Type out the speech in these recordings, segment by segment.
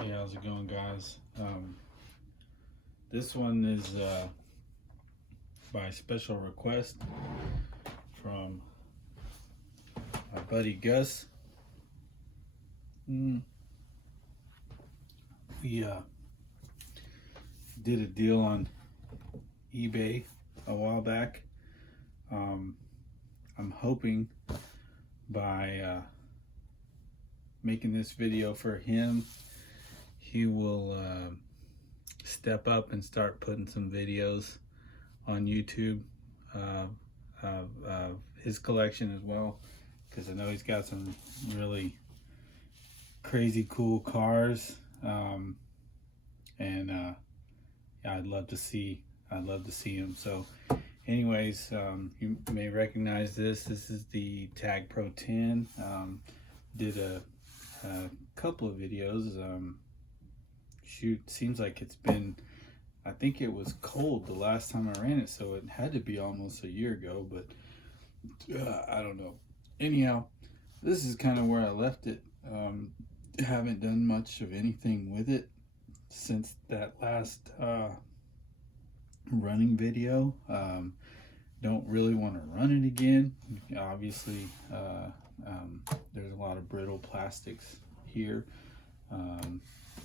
Hey, how's it going, guys? This one is by special request from my buddy Gus. We did a deal on eBay a while back. I'm hoping by making this video for him, he will step up and start putting some videos on YouTube of his collection as well, because I know he's got some really crazy cool cars, and yeah, I'd love to see him. So anyways, you may recognize this. This is the Tag Pro 10. Did a couple of videos. Shoot, seems like it's been, I think it was cold the last time I ran it, so it had to be almost a year ago, but I don't know. Anyhow, this is kind of where I left it. Haven't done much of anything with it since that last running video. Don't really want to run it again. Obviously, there's a lot of brittle plastics here.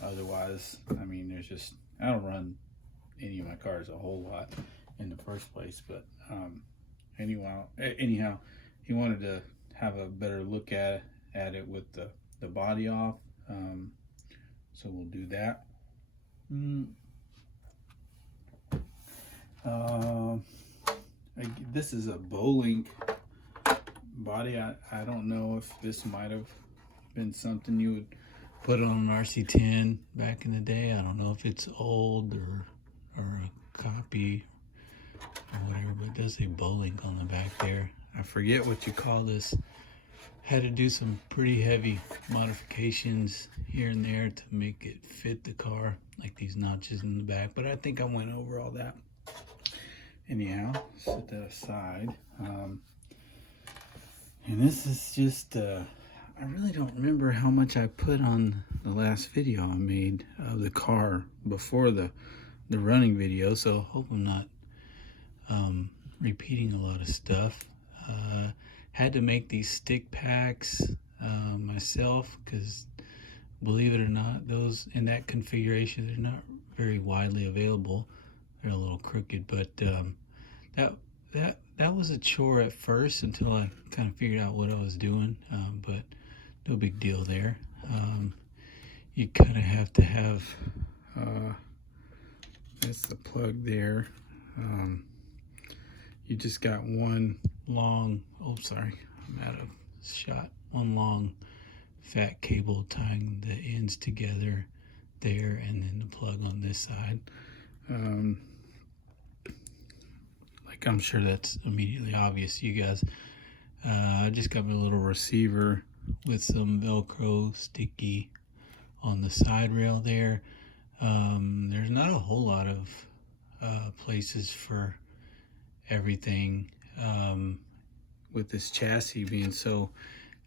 Otherwise, I mean, there's just, I don't run any of my cars a whole lot in the first place, but anyhow, he wanted to have a better look at it with the body off, so we'll do that. This is a Bowlink body. I don't know if this might have been something you would put on an RC10 back in the day. I don't know if it's old or a copy or whatever, but it does say Bowlink on the back there. I forget what you call this. Had to do some pretty heavy modifications here and there to make it fit the car, like these notches in the back, but I think I went over all that. Anyhow, set that aside. And this is just I really don't remember how much I put on the last video I made of the car before the running video, so hope I'm not repeating a lot of stuff. Had to make these stick packs myself, because believe it or not, those in that configuration, they're not very widely available. They're a little crooked, but that was a chore at first until I kind of figured out what I was doing, but no big deal there. You kind of have to have, that's the plug there. You just got one long, oh sorry, I'm out of shot. One long fat cable tying the ends together there, and then the plug on this side. Like, I'm sure that's immediately obvious to you guys. I just got my little receiver with some Velcro sticky on the side rail there. There's not a whole lot of places for everything. With this chassis being so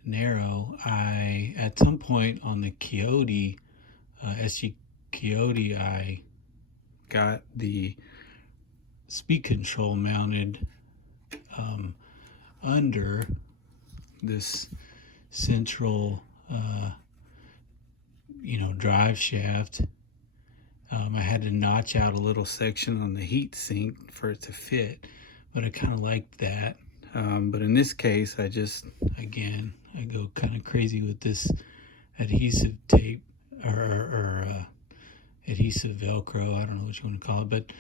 narrow, I, at some point on the Coyote, SG Coyote, I got the speed control mounted under this central drive shaft. I had to notch out a little section on the heat sink for it to fit, but I kind of liked that. But in this case, I go kind of crazy with this adhesive tape or adhesive Velcro. I don't know what you want to call it, but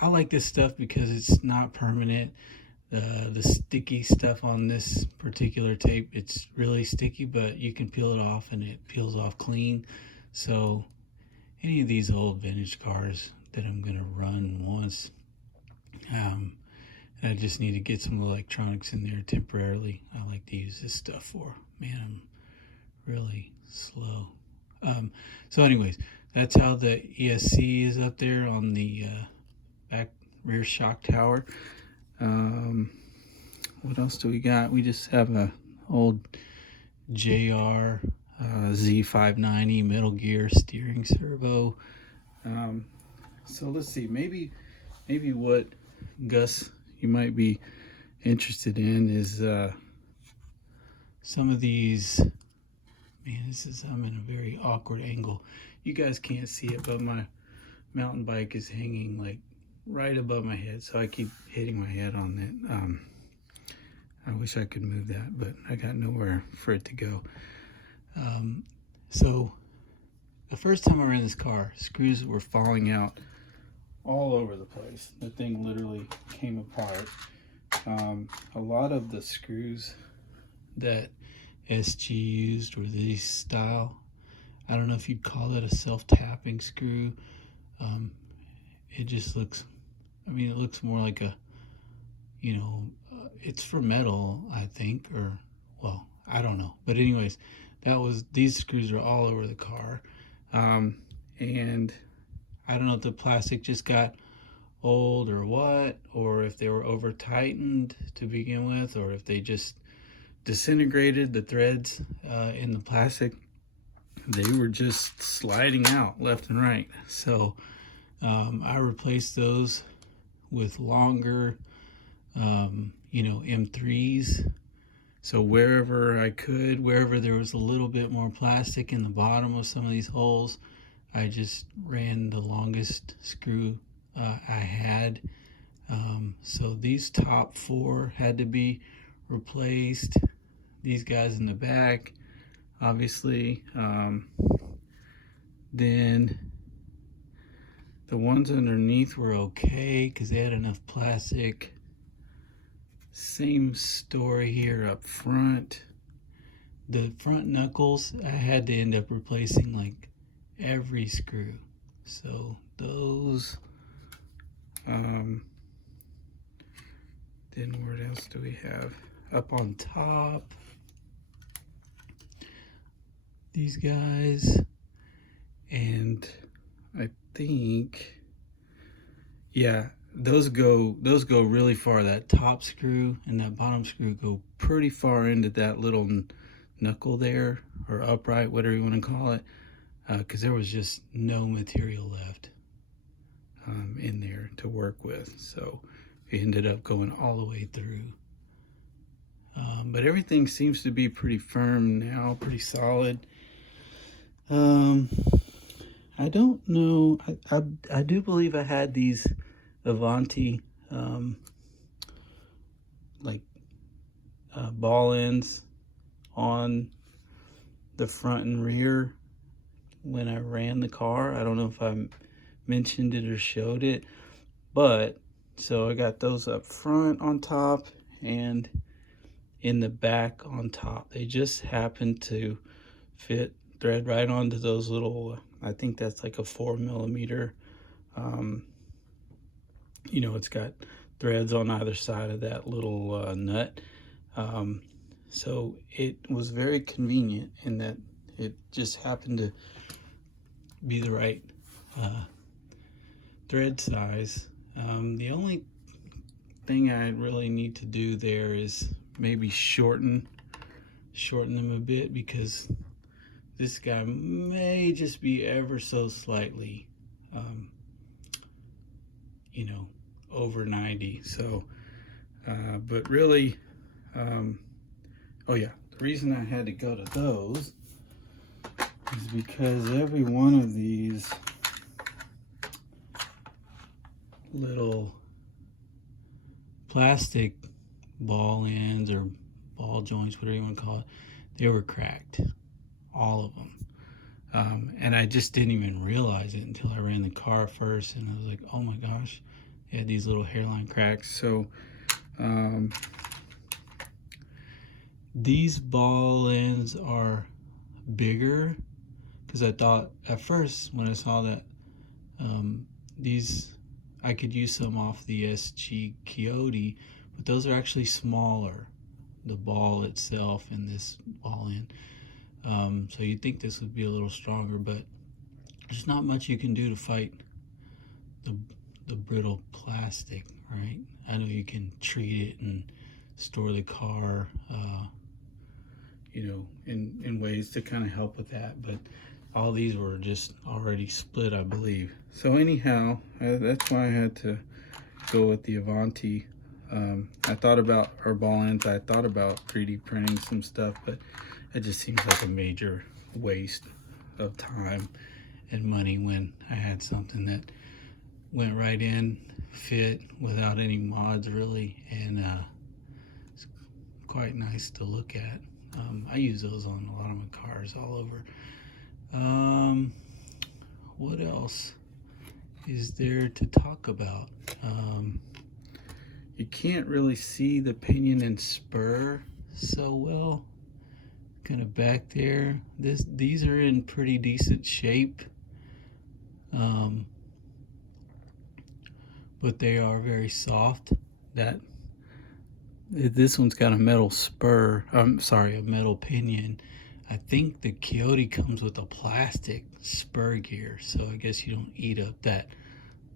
I like this stuff because it's not permanent. The sticky stuff on this particular tape, it's really sticky, but you can peel it off and it peels off clean. So any of these old vintage cars that I'm gonna run once, I just need to get some electronics in there temporarily. I like to use this stuff for. Man, I'm really slow. So anyways, that's how the ESC is up there on the back rear shock tower. What else do we got? We just have a old JR Z590 Metal Gear steering servo. So let's see, maybe what Gus you might be interested in is some of these. Man, I'm in a very awkward angle. You guys can't see it, but my mountain bike is hanging like right above my head, so I keep hitting my head on it. I wish I could move that, but I got nowhere for it to go. So the first time I ran this car, screws were falling out all over the place. The thing literally came apart. A lot of the screws that SG used were these style. I don't know if you'd call it a self-tapping screw. It just looks, it looks more like a, it's for metal, I think, or, well, I don't know. But anyways, these screws are all over the car. And I don't know if the plastic just got old or what, or if they were over tightened to begin with, or if they just disintegrated the threads in the plastic. They were just sliding out left and right. So I replaced those with longer M3s. So wherever I could, wherever there was a little bit more plastic in the bottom of some of these holes, I just ran the longest screw I had. So these top 4 had to be replaced. These guys in the back, obviously. Then the ones underneath were okay because they had enough plastic. Same story here up front. The front knuckles, I had to end up replacing like every screw. So those, then what else do we have? Up on top, these guys, and I think, yeah, those go really far. That top screw and that bottom screw go pretty far into that little knuckle there, or upright, whatever you want to call it, because there was just no material left in there to work with. So it ended up going all the way through. But everything seems to be pretty firm now, pretty solid. I don't know. I do believe I had these Avanti ball ends on the front and rear when I ran the car. I don't know if I mentioned it or showed it, but so I got those up front on top and in the back on top. They just happened to thread right onto those little, I think that's like a 4mm. It's got threads on either side of that little nut. So it was very convenient in that it just happened to be the right thread size. The only thing I really need to do there is maybe shorten them a bit, because this guy may just be ever so slightly over 90. So but really, oh yeah, the reason I had to go to those is because every one of these little plastic ball ends or ball joints, whatever you want to call it, they were cracked, all of them. And I just didn't even realize it until I ran the car first, and I was like, oh my gosh, it had these little hairline cracks. So these ball ends are bigger, because I thought at first when I saw that these, I could use some off the SG Coyote, but those are actually smaller, the ball itself and this ball end. So you'd think this would be a little stronger, but there's not much you can do to fight the brittle plastic, right? I know you can treat it and store the car, in ways to kind of help with that. But all these were just already split, I believe. So anyhow, that's why I had to go with the Avanti. I thought about, or ball ends, I thought about 3D printing some stuff, but it just seems like a major waste of time and money when I had something that went right in, fit without any mods really, and it's quite nice to look at. I use those on a lot of my cars all over. What else is there to talk about? You can't really see the pinion and spur so well, kind of back there. These are in pretty decent shape, but they are very soft. This one's got a metal spur, a metal pinion. I think the Coyote comes with a plastic spur gear, so I guess you don't eat up that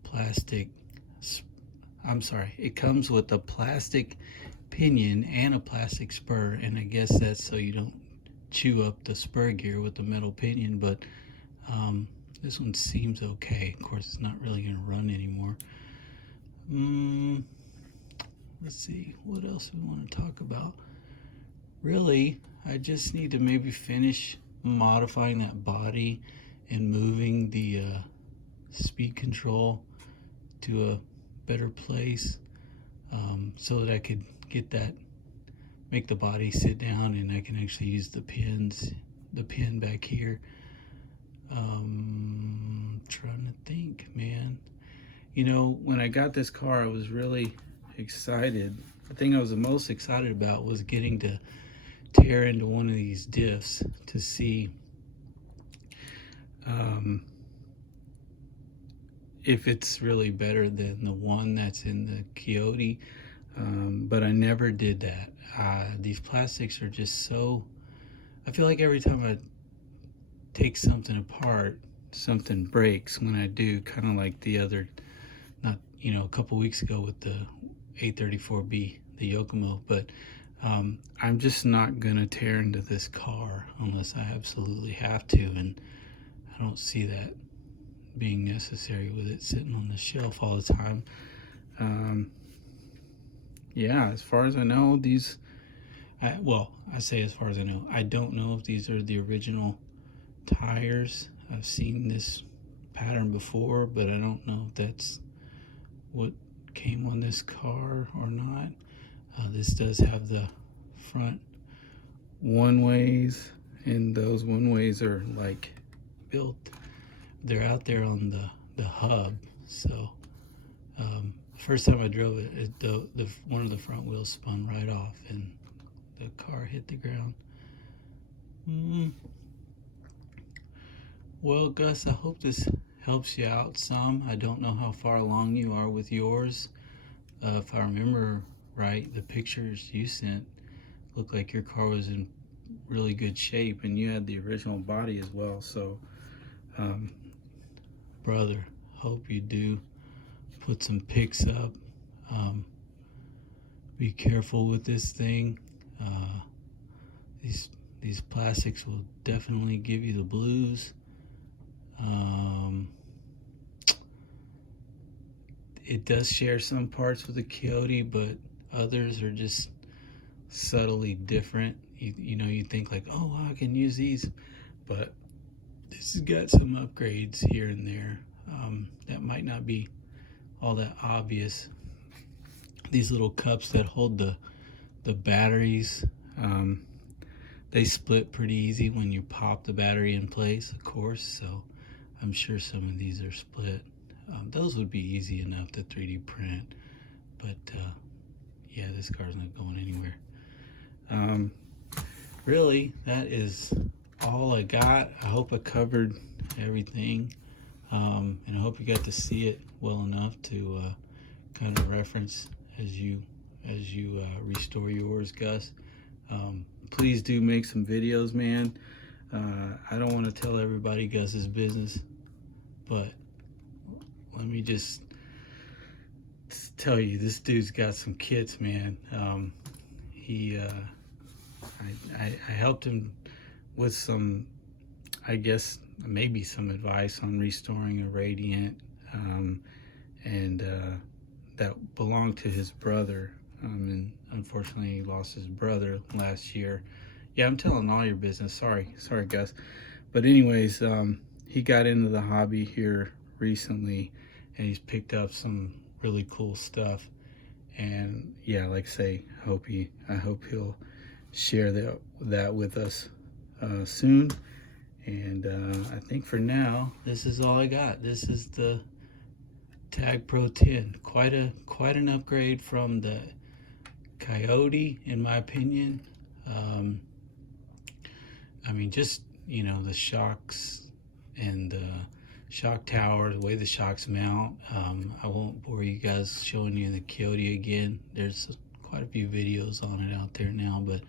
plastic. It comes with a plastic pinion and a plastic spur, and I guess that's so you don't chew up the spur gear with the metal pinion. But this one seems okay. Of course, it's not really going to run anymore. Let's see, what else we want to talk about. Really, I just need to maybe finish modifying that body and moving the speed control to a better place, so that I could make the body sit down and I can actually use the pin back here. Trying to think, man. When I got this car, I was really excited. The thing I was the most excited about was getting to tear into one of these diffs to see if it's really better than the one that's in the Coyote, but I never did that. These plastics are just so, I feel like every time I take something apart, something breaks when I do, kind of like a couple weeks ago with the 834B, the Yokomo. But I'm just not gonna tear into this car unless I absolutely have to, and I don't see that being necessary with it sitting on the shelf all the time. Yeah, as far as I know, I say as far as I know, I don't know if these are the original tires. I've seen this pattern before, but I don't know if that's what came on this car or not. This does have the front one-ways, and those one-ways are like built, they're out there on the hub. So first time I drove it, one of the front wheels spun right off and the car hit the ground. Well, Gus, I hope this helps you out some. I don't know how far along you are with yours. If I remember right, the pictures you sent looked like your car was in really good shape, and you had the original body as well. So brother, hope you do put some pics up. Be careful with this thing. These plastics will definitely give you the blues. It does share some parts with the Coyote, but others are just subtly different. You think like, oh wow, I can use these, but this has got some upgrades here and there that might not be all that obvious. These little cups that hold the batteries, they split pretty easy when you pop the battery in place, of course, so I'm sure some of these are split. Those would be easy enough to 3D print, but yeah, this car's not going anywhere. Really, that is all I got. I hope I covered everything, and I hope you got to see it well enough to kind of reference as you restore yours, Gus. Please do make some videos, man. I don't want to tell everybody Gus's business, but let me just tell you, this dude's got some kits, man. He I helped him with some, I guess, maybe some advice on restoring a radiant, and that belonged to his brother. And unfortunately, he lost his brother last year. Yeah, I'm telling all your business. Sorry, Gus. But anyways, he got into the hobby here recently, and he's picked up some really cool stuff. And yeah, like I say, I hope he'll share that with us soon. And I think for now, this is all I got. This is the Tag Pro 10. Quite an upgrade from the Coyote, in my opinion. I mean, just the shocks and the shock tower, the way the shocks mount. I won't bore you guys showing you the Coyote again. There's quite a few videos on it out there now, but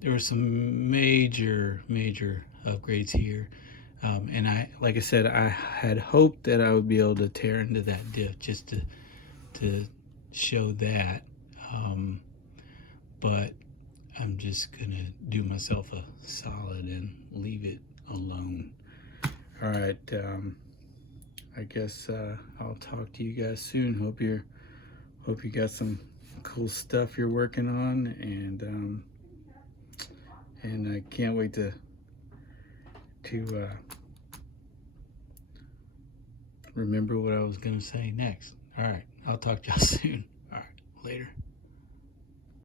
there were some major upgrades here. And like I said, I had hoped that I would be able to tear into that diff just to show that. But I'm just gonna do myself a solid and leave it alone. All right. I guess I'll talk to you guys soon. Hope you got some cool stuff you're working on, and I can't wait to remember what I was gonna say next. All right, I'll talk to y'all soon. All right, later.